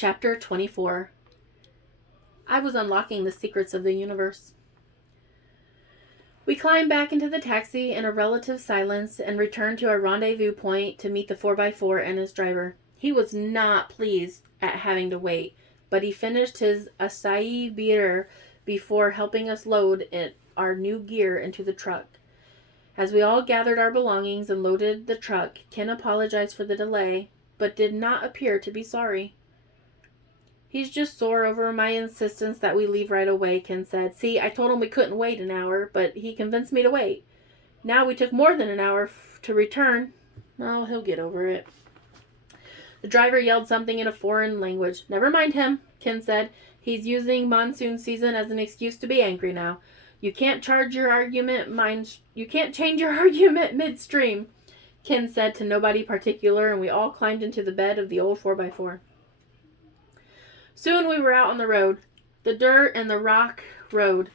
Chapter 24. I was unlocking the secrets of the universe. We climbed back into the taxi in a relative silence and returned to our rendezvous point to meet the 4x4 and his driver. He was not pleased at having to wait, but he finished his acai beer before helping us load our new gear into the truck. As we all gathered our belongings and loaded the truck, Ken apologized for the delay, but did not appear to be sorry. He's just sore over my insistence that we leave right away, Ken said. See, I told him we couldn't wait an hour, but he convinced me to wait. Now we took more than an hour to return. Oh, he'll get over it. The driver yelled something in a foreign language. Never mind him, Ken said. He's using monsoon season as an excuse to be angry now. You can't change your argument midstream, Ken said to nobody particular, and we all climbed into the bed of the old 4x4. Soon we were out on the road, the dirt and the rock road,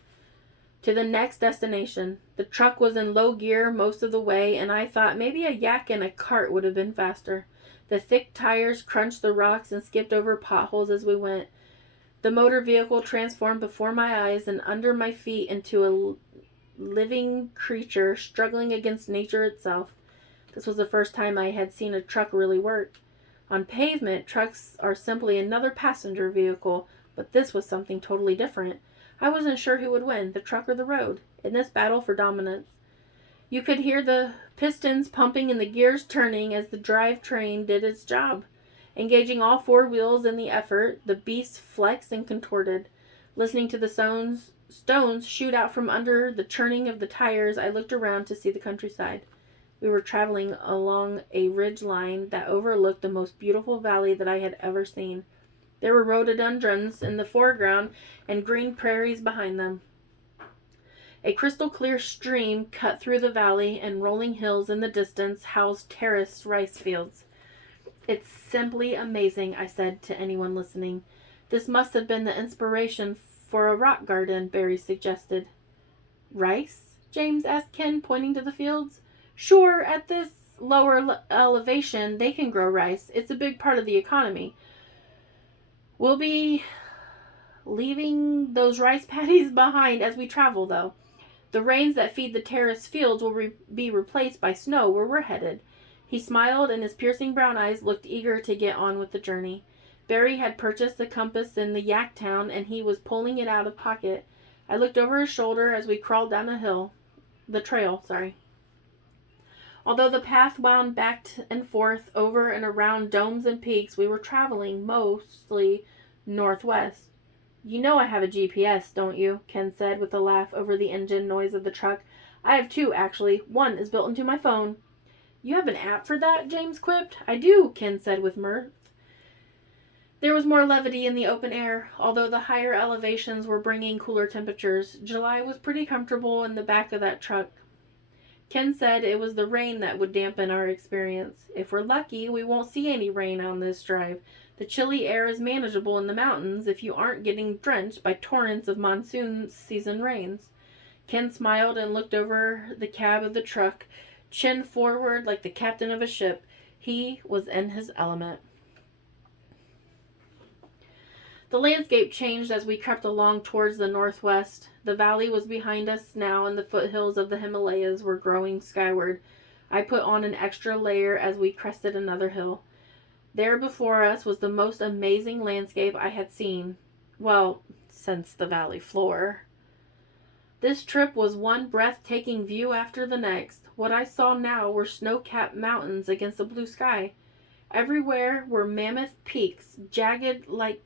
to the next destination. The truck was in low gear most of the way, and I thought maybe a yak in a cart would have been faster. The thick tires crunched the rocks and skipped over potholes as we went. The motor vehicle transformed before my eyes and under my feet into a living creature struggling against nature itself. This was the first time I had seen a truck really work. On pavement, trucks are simply another passenger vehicle, but this was something totally different. I wasn't sure who would win, the truck or the road, in this battle for dominance. You could hear the pistons pumping and the gears turning as the drivetrain did its job. Engaging all four wheels in the effort, the beast flexed and contorted. Listening to the stones shoot out from under the churning of the tires, I looked around to see the countryside. We were traveling along a ridge line that overlooked the most beautiful valley that I had ever seen. There were rhododendrons in the foreground and green prairies behind them. A crystal clear stream cut through the valley, and rolling hills in the distance housed terraced rice fields. It's simply amazing, I said to anyone listening. This must have been the inspiration for a rock garden, Barry suggested. Rice? James asked Ken, pointing to the fields. Sure, at this lower elevation, they can grow rice. It's a big part of the economy. We'll be leaving those rice paddies behind as we travel, though. The rains that feed the terrace fields will be replaced by snow where we're headed. He smiled, and his piercing brown eyes looked eager to get on with the journey. Barry had purchased the compass in the yak town, and he was pulling it out of pocket. I looked over his shoulder as we crawled down the trail. Although the path wound back and forth over and around domes and peaks, we were traveling mostly northwest. You know I have a GPS, don't you? Ken said with a laugh over the engine noise of the truck. I have two, actually. One is built into my phone. You have an app for that? James quipped. I do, Ken said with mirth. There was more levity in the open air. Although the higher elevations were bringing cooler temperatures, July was pretty comfortable in the back of that truck. Ken said it was the rain that would dampen our experience. If we're lucky, we won't see any rain on this drive. The chilly air is manageable in the mountains if you aren't getting drenched by torrents of monsoon season rains. Ken smiled and looked over the cab of the truck, chin forward like the captain of a ship. He was in his element. The landscape changed as we crept along towards the northwest. The valley was behind us now, and the foothills of the Himalayas were growing skyward. I put on an extra layer as we crested another hill. There before us was the most amazing landscape I had seen. Well, since the valley floor. This trip was one breathtaking view after the next. What I saw now were snow-capped mountains against the blue sky. Everywhere were mammoth peaks, jagged like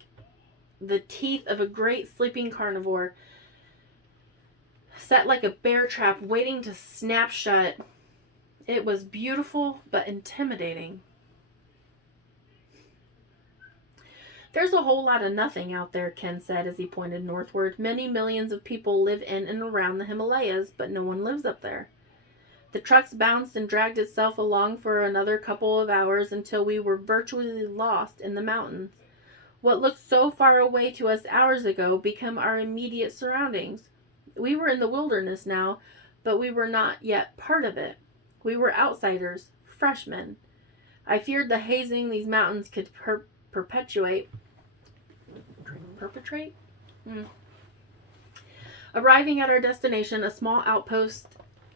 the teeth of a great sleeping carnivore, set like a bear trap waiting to snap shut. It was beautiful but intimidating. There's a whole lot of nothing out there, Ken said as he pointed northward. Many millions of people live in and around the Himalayas, but no one lives up there. The trucks bounced and dragged itself along for another couple of hours until we were virtually lost in the mountains. What looked so far away to us hours ago became our immediate surroundings. We were in the wilderness now, but we were not yet part of it. We were outsiders, freshmen. I feared the hazing these mountains could perpetuate. perpetrate? Arriving at our destination, a small outpost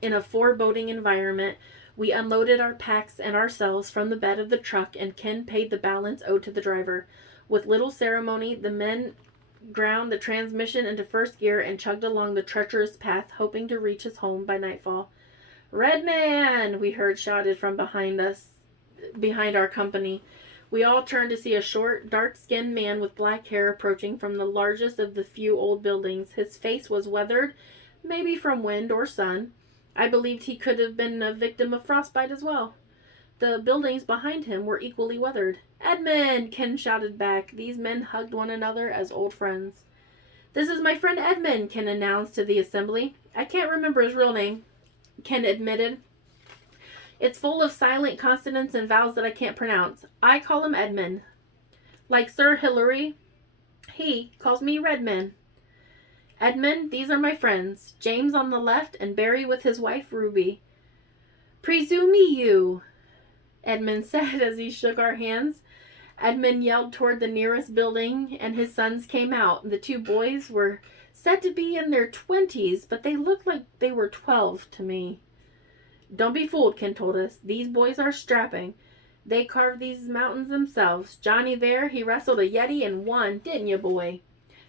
in a foreboding environment, we unloaded our packs and ourselves from the bed of the truck, and Ken paid the balance owed to the driver. With little ceremony, the men ground the transmission into first gear and chugged along the treacherous path, hoping to reach his home by nightfall. "Redman!" we heard shouted from behind our company. We all turned to see a short, dark-skinned man with black hair approaching from the largest of the few old buildings. His face was weathered, maybe from wind or sun. I believed he could have been a victim of frostbite as well. The buildings behind him were equally weathered. "Edmund!" Ken shouted back. These men hugged one another as old friends. "This is my friend Edmund," Ken announced to the assembly. "I can't remember his real name," Ken admitted. "It's full of silent consonants and vowels that I can't pronounce. I call him Edmund. Like Sir Hilary, he calls me Redman. Edmund, these are my friends, James on the left and Barry with his wife Ruby." "Presume you," Edmund said as he shook our hands. Edmund yelled toward the nearest building, and his sons came out. The two boys were said to be in their 20s, but they looked like they were 12 to me. "Don't be fooled," Ken told us. "These boys are strapping. They carved these mountains themselves. Johnny there, he wrestled a Yeti and won, didn't you, boy?"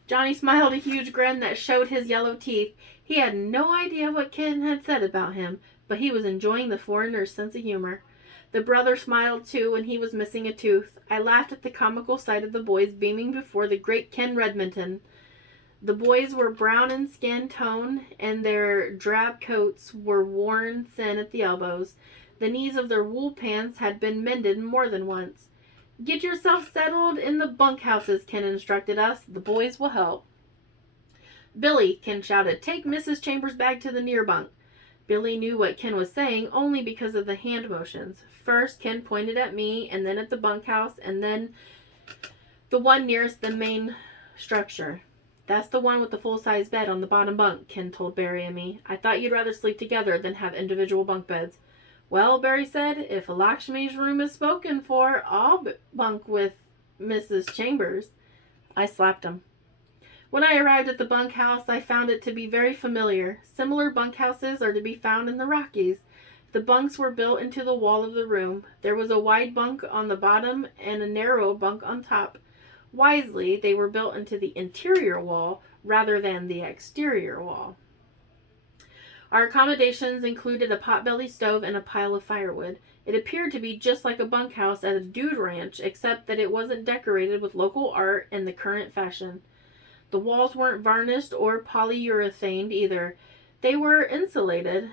Johnny smiled a huge grin that showed his yellow teeth. He had no idea what Ken had said about him, but he was enjoying the foreigner's sense of humor. The brother smiled too, and he was missing a tooth. I laughed at the comical sight of the boys beaming before the great Ken Redmonton. The boys were brown in skin tone, and their drab coats were worn thin at the elbows. The knees of their wool pants had been mended more than once. "Get yourself settled in the bunkhouses," Ken instructed us. "The boys will help." "Billy," Ken shouted, "take Mrs. Chambers' bag to the near bunk." Billy knew what Ken was saying only because of the hand motions. First, Ken pointed at me, and then at the bunkhouse, and then the one nearest the main structure. "That's the one with the full-size bed on the bottom bunk," Ken told Barry and me. "I thought you'd rather sleep together than have individual bunk beds." "Well," Barry said, "if Lakshmi's room is spoken for, I'll bunk with Mrs. Chambers." I slapped him. When I arrived at the bunkhouse, I found it to be very familiar. Similar bunkhouses are to be found in the Rockies. The bunks were built into the wall of the room. There was a wide bunk on the bottom and a narrow bunk on top. Wisely, they were built into the interior wall rather than the exterior wall. Our accommodations included a potbelly stove and a pile of firewood. It appeared to be just like a bunkhouse at a dude ranch, except that it wasn't decorated with local art and the current fashion. The walls weren't varnished or polyurethaned either. They were insulated.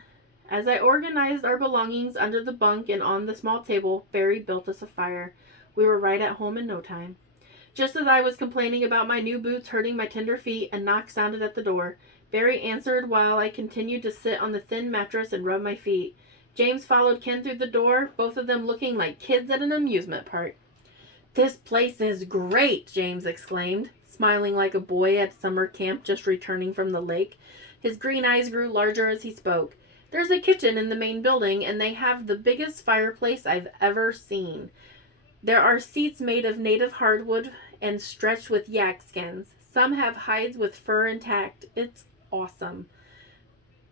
As I organized our belongings under the bunk and on the small table, Barry built us a fire. We were right at home in no time. Just as I was complaining about my new boots hurting my tender feet, a knock sounded at the door. Barry answered while I continued to sit on the thin mattress and rub my feet. James followed Ken through the door, both of them looking like kids at an amusement park. "This place is great," James exclaimed, smiling like a boy at summer camp just returning from the lake. His green eyes grew larger as he spoke. "There's a kitchen in the main building, and they have the biggest fireplace I've ever seen. There are seats made of native hardwood and stretched with yak skins. Some have hides with fur intact. It's awesome."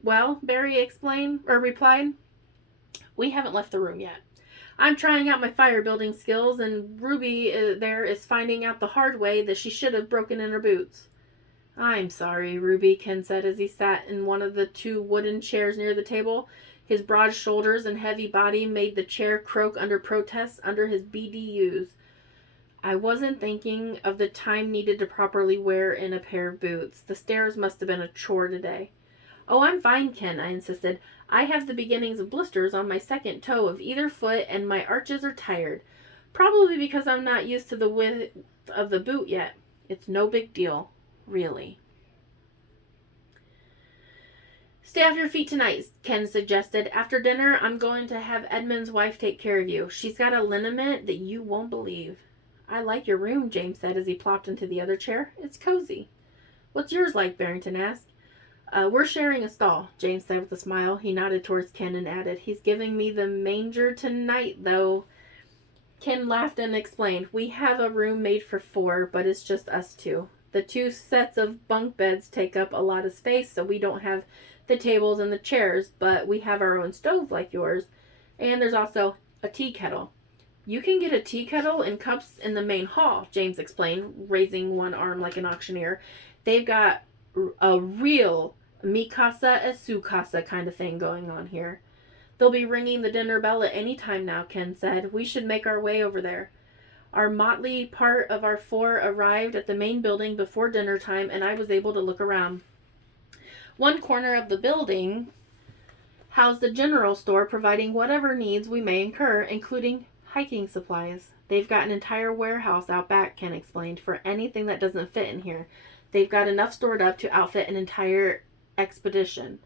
"Well," Barry replied, "we haven't left the room yet. I'm trying out my fire building skills, and Ruby there is finding out the hard way that she should have broken in her boots." "I'm sorry, Ruby," Ken said as he sat in one of the two wooden chairs near the table. His broad shoulders and heavy body made the chair croak under protests under his BDUs. "I wasn't thinking of the time needed to properly wear in a pair of boots. The stairs must have been a chore today." "Oh, I'm fine, Ken," I insisted. "I have the beginnings of blisters on my second toe of either foot, and my arches are tired. Probably because I'm not used to the width of the boot yet. It's no big deal, really." "Stay off your feet tonight," Ken suggested. "After dinner, I'm going to have Edmund's wife take care of you. She's got a liniment that you won't believe." "I like your room," James said as he plopped into the other chair. "It's cozy." "What's yours like?" Barrington asked. We're sharing a stall," James said with a smile. He nodded towards Ken and added, "He's giving me the manger tonight, though." Ken laughed and explained, "We have a room made for 4, but it's just us 2. The 2 sets of bunk beds take up a lot of space, so we don't have the tables and the chairs, but we have our own stove like yours. And there's also a tea kettle. You can get a tea kettle and cups in the main hall, James explained, raising one arm like an auctioneer. They've got a real mi casa es su casa kind of thing going on here. They'll be ringing the dinner bell at any time now, Ken said. We should make our way over there. Our motley part of our 4 arrived at the main building before dinner time, and I was able to look around. One corner of the building housed the general store, providing whatever needs we may incur, including hiking supplies. They've got an entire warehouse out back, Ken explained, for anything that doesn't fit in here. They've got enough stored up to outfit an entire expedition.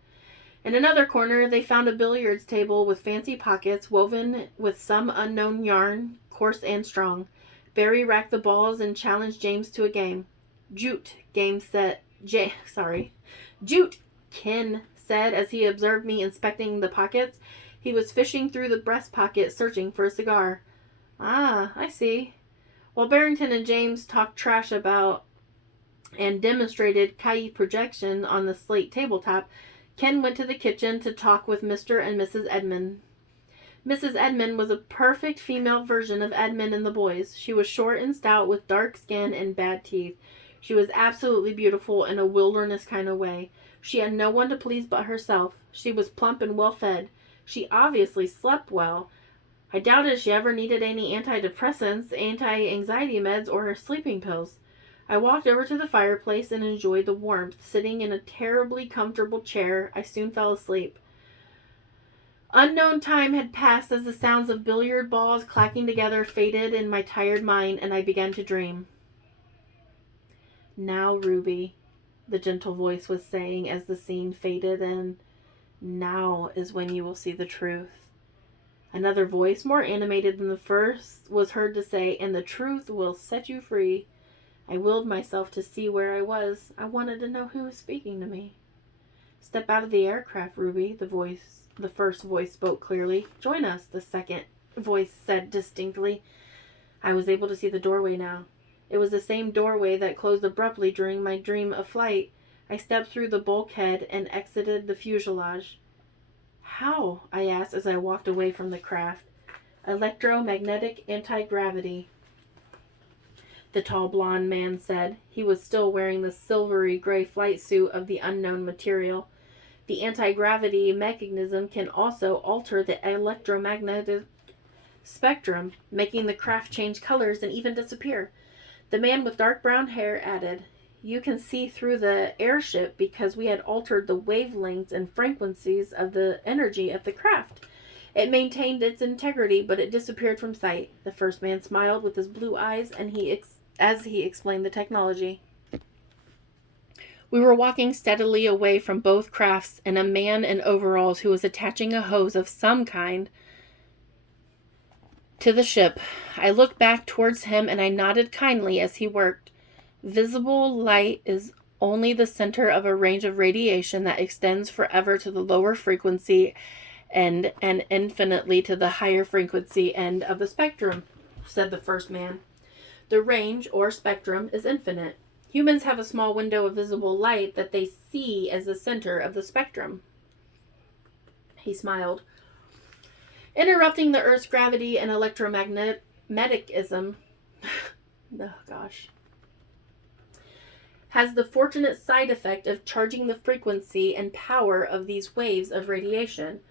In another corner, they found a billiards table with fancy pockets woven with some unknown yarn, coarse and strong. Barry racked the balls and challenged James to a game. Jute, Jute, Ken said as he observed me inspecting the pockets. He was fishing through the breast pocket, searching for a cigar. Ah, I see. While Barrington and James talked trash about and demonstrated Kai projection on the slate tabletop, Ken went to the kitchen to talk with Mr. and Mrs. Edmund. Mrs. Edmund was a perfect female version of Edmund and the boys. She was short and stout with dark skin and bad teeth. She was absolutely beautiful in a wilderness kind of way. She had no one to please but herself. She was plump and well fed. She obviously slept well. I doubted she ever needed any antidepressants, anti-anxiety meds, or her sleeping pills. I walked over to the fireplace and enjoyed the warmth. Sitting in a terribly comfortable chair, I soon fell asleep. Unknown time had passed as the sounds of billiard balls clacking together faded in my tired mind, and I began to dream. Now, Ruby, the gentle voice was saying as the scene faded, and now is when you will see the truth. Another voice, more animated than the first, was heard to say, and the truth will set you free. I willed myself to see where I was. I wanted to know who was speaking to me. Step out of the aircraft, Ruby, the first voice spoke clearly. Join us, the second voice said distinctly. I was able to see the doorway now. It was the same doorway that closed abruptly during my dream of flight. I stepped through the bulkhead and exited the fuselage. How? I asked as I walked away from the craft. Electromagnetic anti-gravity, the tall blonde man said. He was still wearing the silvery gray flight suit of the unknown material. The anti-gravity mechanism can also alter the electromagnetic spectrum, making the craft change colors and even disappear. The man with dark brown hair added, You can see through the airship because we had altered the wavelengths and frequencies of the energy of the craft. It maintained its integrity, but it disappeared from sight. The first man smiled with his blue eyes and as he explained the technology. We were walking steadily away from both crafts, and a man in overalls who was attaching a hose of some kind to the ship. I looked back towards him and I nodded kindly as he worked. Visible light is only the center of a range of radiation that extends forever to the lower frequency and infinitely to the higher frequency end of the spectrum, said the first man. The range, or spectrum, is infinite. Humans have a small window of visible light that they see as the center of the spectrum. He smiled. Interrupting the Earth's gravity and electromagnetism has the fortunate side effect of charging the frequency and power of these waves of radiation.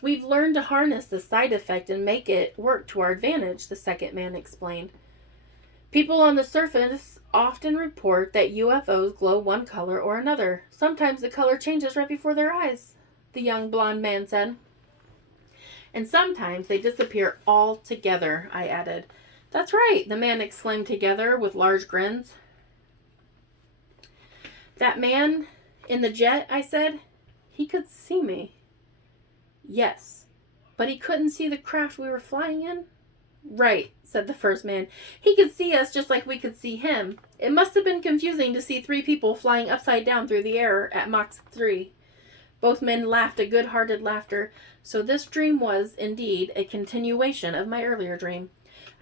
We've learned to harness the side effect and make it work to our advantage, the second man explained. People on the surface often report that UFOs glow one color or another. Sometimes the color changes right before their eyes, the young blonde man said. And sometimes they disappear altogether, I added. That's right, the man exclaimed together with large grins. That man in the jet, I said, he could see me. Yes, but he couldn't see the craft we were flying in? Right, said the first man. He could see us just like we could see him. It must have been confusing to see 3 people flying upside down through the air at Mach 3. Both men laughed a good-hearted laughter. So this dream was, indeed, a continuation of my earlier dream.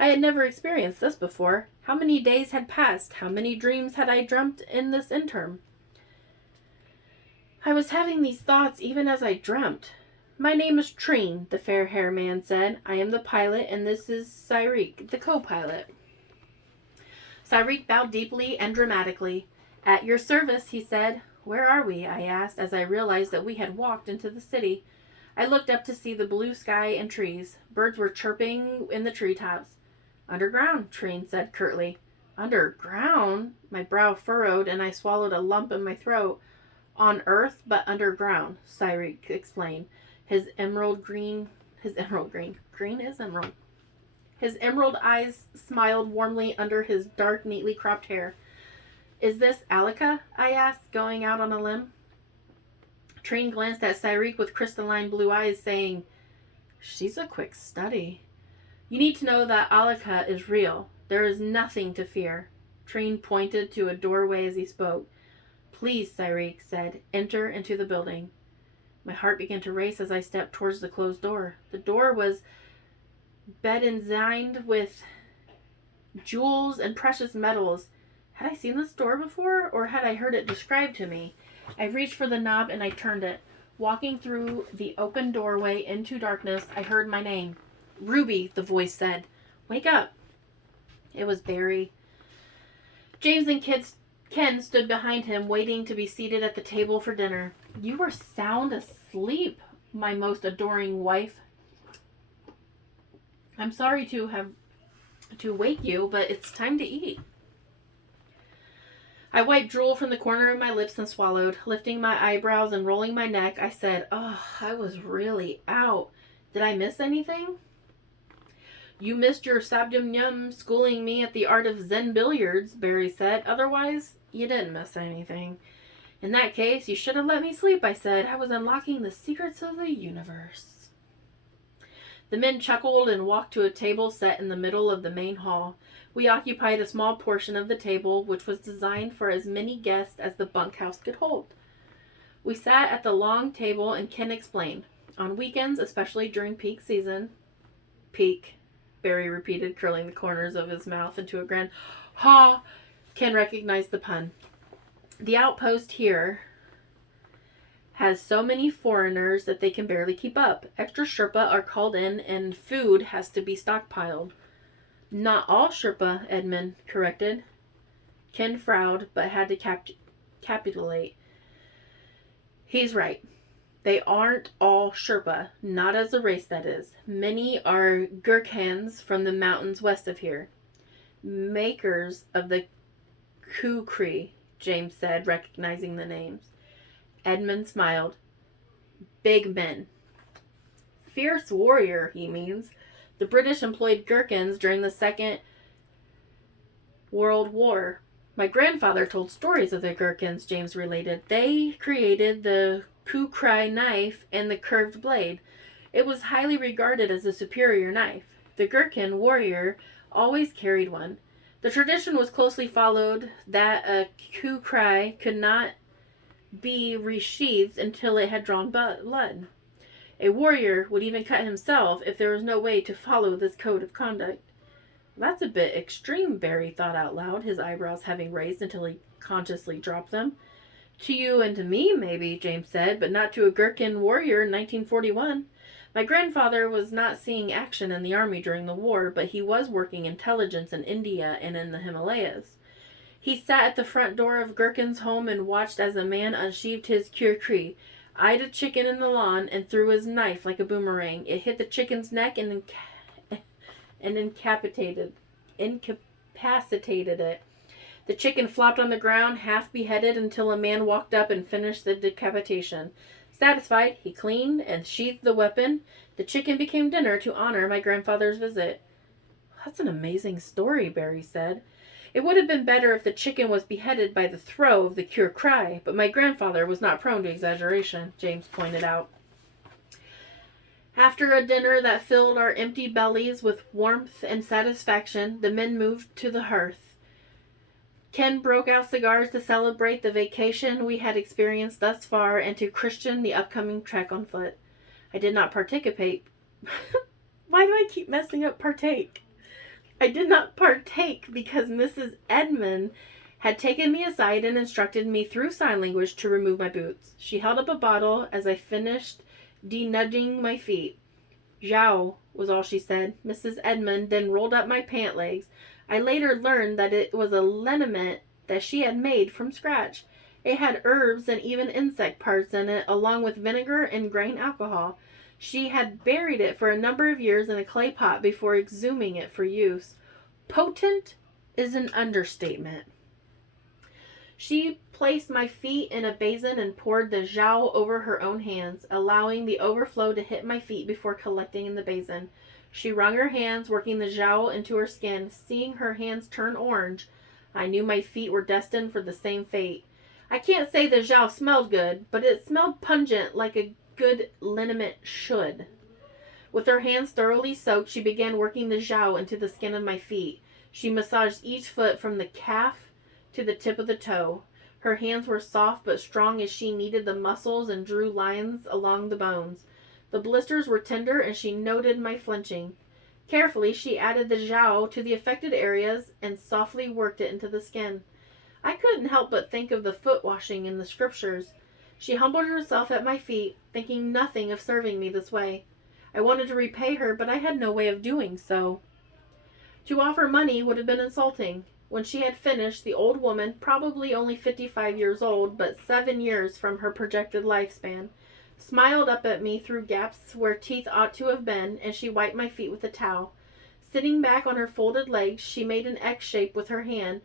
I had never experienced this before. How many days had passed? How many dreams had I dreamt in this interim? I was having these thoughts even as I dreamt. My name is Treen, the fair-haired man said. I am the pilot, and this is Cyrique, the co-pilot. Cyrique bowed deeply and dramatically. At your service, he said. Where are we? I asked, as I realized that we had walked into the city. I looked up to see the blue sky and trees. Birds were chirping in the treetops. Underground, Treen said curtly. Underground? My brow furrowed, and I swallowed a lump in my throat. On Earth, but underground, Cyrique explained. His emerald green is emerald. His emerald eyes smiled warmly under his dark, neatly cropped hair. Is this Alika? I asked, going out on a limb. Treen glanced at Cyrique with crystalline blue eyes, saying, She's a quick study. You need to know that Alika is real. There is nothing to fear. Treen pointed to a doorway as he spoke. Please, Cyrique said, enter into the building. My heart began to race as I stepped towards the closed door. The door was bedizened with jewels and precious metals. Had I seen this door before, or had I heard it described to me? I reached for the knob and I turned it. Walking through the open doorway into darkness, I heard my name. Ruby, the voice said. Wake up. It was Barry. James and Ken stood behind him, waiting to be seated at the table for dinner. You were sound asleep, my most adoring wife. I'm sorry to wake you, but it's time to eat. I wiped drool from the corner of my lips and swallowed. Lifting my eyebrows and rolling my neck, I said, I was really out. Did I miss anything? You missed your sabdum schooling me at the art of Zen billiards, Barry said. Otherwise, you didn't miss anything. In that case, you should have let me sleep, I said. I was unlocking the secrets of the universe. The men chuckled and walked to a table set in the middle of the main hall. We occupied a small portion of the table, which was designed for as many guests as the bunkhouse could hold. We sat at the long table and Ken explained. On weekends, especially during peak season. Peak, Barry repeated, curling the corners of his mouth into a grin. Ha! Ken recognized the pun. The outpost here has so many foreigners that they can barely keep up. Extra Sherpa are called in and food has to be stockpiled. Not all Sherpa, Edmund corrected. Ken frowned, but had to capitulate. He's right. They aren't all Sherpa, not as a race, that is. Many are Gurkhans from the mountains west of here. Makers of the Kukri, James said, recognizing the names. Edmund smiled. Big men. Fierce warrior, he means. The British employed Gherkins during the Second World War. My grandfather told stories of the Gherkins, James related. They created the Kukri knife and the curved blade. It was highly regarded as a superior knife. The Gherkin warrior always carried one. The tradition was closely followed that a Kukri could not be resheathed until it had drawn blood. A warrior would even cut himself if there was no way to follow this code of conduct. That's a bit extreme, Barry thought out loud, his eyebrows having raised until he consciously dropped them. To you and to me, maybe, James said, but not to a Gherkin warrior in 1941. My grandfather was not seeing action in the army during the war, but he was working intelligence in India and in the Himalayas. He sat at the front door of Gherkin's home and watched as a man unsheathed his kukri, eyed a chicken in the lawn, and threw his knife like a boomerang. It hit the chicken's neck and incapacitated it. The chicken flopped on the ground, half beheaded, until a man walked up and finished the decapitation. Satisfied, he cleaned and sheathed the weapon. The chicken became dinner to honor my grandfather's visit. That's an amazing story, Barry said. It would have been better if the chicken was beheaded by the throw of the Kukri, but my grandfather was not prone to exaggeration, James pointed out. After a dinner that filled our empty bellies with warmth and satisfaction, the men moved to the hearth. Ken broke out cigars to celebrate the vacation we had experienced thus far and to Christian the upcoming trek on foot. I did not participate. Why do I keep messing up partake? I did not partake because Mrs. Edmund had taken me aside and instructed me through sign language to remove my boots. She held up a bottle as I finished denudging my feet. Zhao was all she said. Mrs. Edmund then rolled up my pant legs. I later learned that it was a liniment that she had made from scratch. It had herbs and even insect parts in it, along with vinegar and grain alcohol. She had buried it for a number of years in a clay pot before exhuming it for use. Potent is an understatement. She placed my feet in a basin and poured the zhao over her own hands, allowing the overflow to hit my feet before collecting in the basin. She wrung her hands, working the zhao into her skin. Seeing her hands turn orange, I knew my feet were destined for the same fate. I can't say the zhao smelled good, but it smelled pungent like a good liniment should. With her hands thoroughly soaked, she began working the zhao into the skin of my feet. She massaged each foot from the calf to the tip of the toe. Her hands were soft but strong as she kneaded the muscles and drew lines along the bones. The blisters were tender and she noted my flinching. Carefully, she added the zhao to the affected areas and softly worked it into the skin. I couldn't help but think of the foot washing in the scriptures. She humbled herself at my feet, thinking nothing of serving me this way. I wanted to repay her, but I had no way of doing so. To offer money would have been insulting. When she had finished, the old woman, probably only 55 years old, but 7 years from her projected lifespan, smiled up at me through gaps where teeth ought to have been, and she wiped my feet with a towel. Sitting back on her folded legs, she made an X shape with her hand,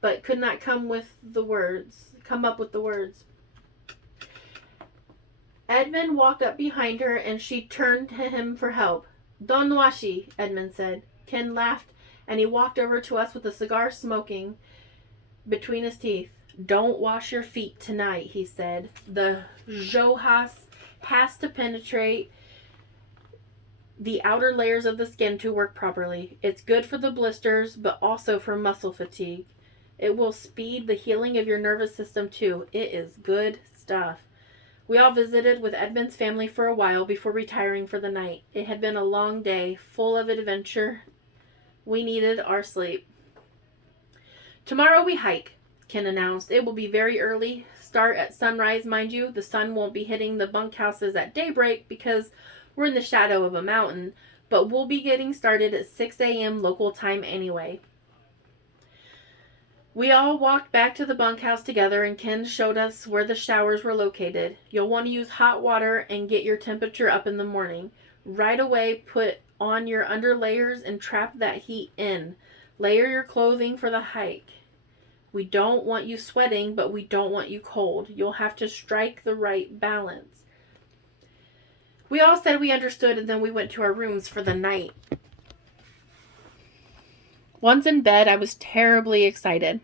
but could not come up with the words. Edmund walked up behind her, and she turned to him for help. Don't washi, Edmund said. Ken laughed, and he walked over to us with a cigar smoking between his teeth. Don't wash your feet tonight, he said. The zhou has to penetrate the outer layers of the skin to work properly. It's good for the blisters, but also for muscle fatigue. It will speed the healing of your nervous system too. It is good stuff. We all visited with Edmund's family for a while before retiring for the night. It had been a long day, full of adventure. We needed our sleep. Tomorrow we hike, Ken announced. It will be very early. Start at sunrise, mind you. The sun won't be hitting the bunkhouses at daybreak because we're in the shadow of a mountain, but we'll be getting started at 6 a.m. local time anyway. We all walked back to the bunkhouse together, and Ken showed us where the showers were located. You'll want to use hot water and get your temperature up in the morning. Right away, put on your underlayers and trap that heat in. Layer your clothing for the hike. We don't want you sweating, but we don't want you cold. You'll have to strike the right balance. We all said we understood, and then we went to our rooms for the night. Once in bed, I was terribly excited.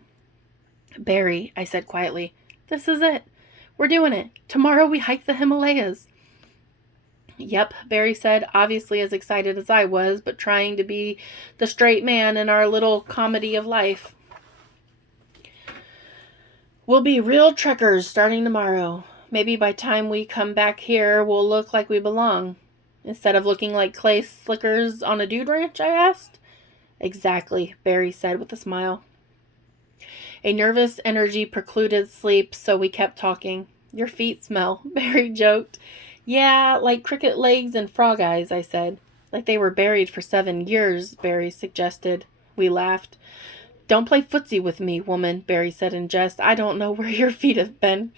Barry, I said quietly, this is it. We're doing it. Tomorrow we hike the Himalayas. Yep, Barry said, obviously as excited as I was, but trying to be the straight man in our little comedy of life. We'll be real trekkers starting tomorrow. Maybe by time we come back here, we'll look like we belong. Instead of looking like clay slickers on a dude ranch, I asked. Exactly, Barry said with a smile. A nervous energy precluded sleep, so we kept talking. Your feet smell, Barry joked. Yeah, like cricket legs and frog eyes, I said. Like they were buried for 7 years, Barry suggested. We laughed. Don't play footsie with me, woman, Barry said in jest. I don't know where your feet have been.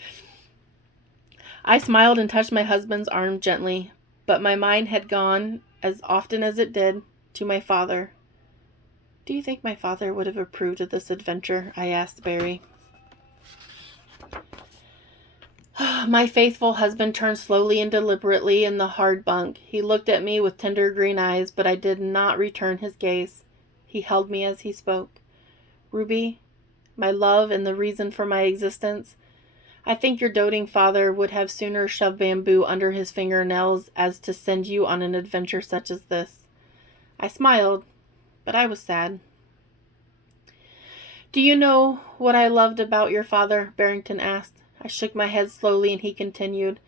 I smiled and touched my husband's arm gently, but my mind had gone, as often as it did, to my father. Do you think my father would have approved of this adventure? I asked Barry. My faithful husband turned slowly and deliberately in the hard bunk. He looked at me with tender green eyes, but I did not return his gaze. He held me as he spoke. Ruby, my love and the reason for my existence, I think your doting father would have sooner shoved bamboo under his fingernails as to send you on an adventure such as this. I smiled, but I was sad. Do you know what I loved about your father? Barrington asked. I shook my head slowly, and he continued.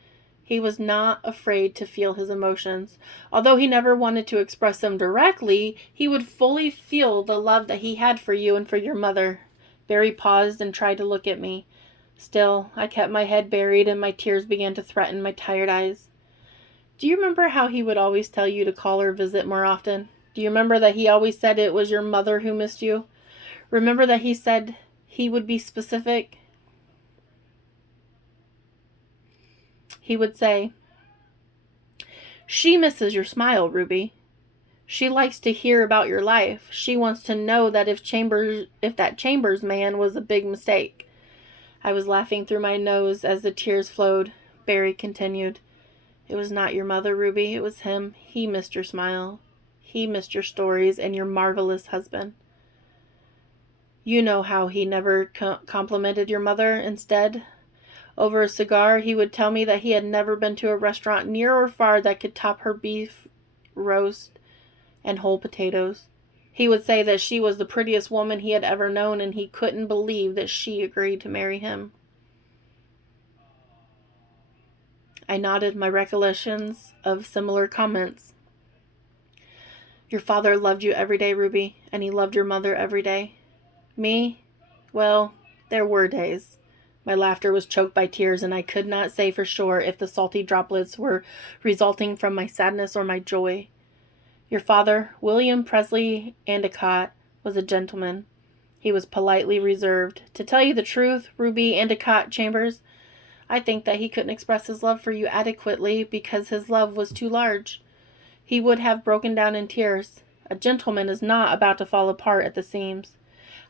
He was not afraid to feel his emotions. Although he never wanted to express them directly, he would fully feel the love that he had for you and for your mother. Barry paused and tried to look at me. Still, I kept my head buried and my tears began to threaten my tired eyes. Do you remember how he would always tell you to call or visit more often? Do you remember that he always said it was your mother who missed you? Remember that he said he would be specific? He would say, "She misses your smile, Ruby. She likes to hear about your life. She wants to know that if that Chambers man was a big mistake." I was laughing through my nose as the tears flowed. Barry continued, "It was not your mother, Ruby. It was him. He missed your smile. He missed your stories and your marvelous husband. You know how he never complimented your mother. Instead, over a cigar, he would tell me that he had never been to a restaurant near or far that could top her beef roast and whole potatoes. He would say that she was the prettiest woman he had ever known, and he couldn't believe that she agreed to marry him." I nodded my recollections of similar comments. "Your father loved you every day, Ruby, and he loved your mother every day. Me? Well, there were days." My laughter was choked by tears, and I could not say for sure if the salty droplets were resulting from my sadness or my joy. "Your father, William Presley Endicott, was a gentleman. He was politely reserved. To tell you the truth, Ruby Endicott Chambers, I think that he couldn't express his love for you adequately because his love was too large. He would have broken down in tears. A gentleman is not about to fall apart at the seams."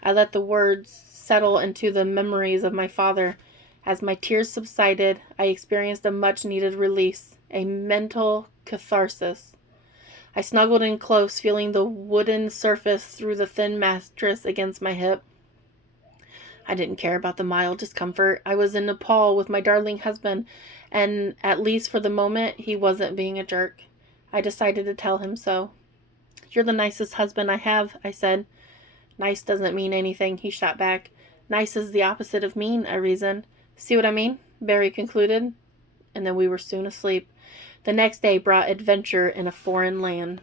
I let the words settle into the memories of my father. As my tears subsided, I experienced a much-needed release, a mental catharsis. I snuggled in close, feeling the wooden surface through the thin mattress against my hip. I didn't care about the mild discomfort. I was in Nepal with my darling husband, and at least for the moment, he wasn't being a jerk. I decided to tell him so. "You're the nicest husband I have," I said. "Nice doesn't mean anything," he shot back. "Nice is the opposite of mean," I reasoned. "See what I mean?" Barry concluded. And then we were soon asleep. The next day brought adventure in a foreign land.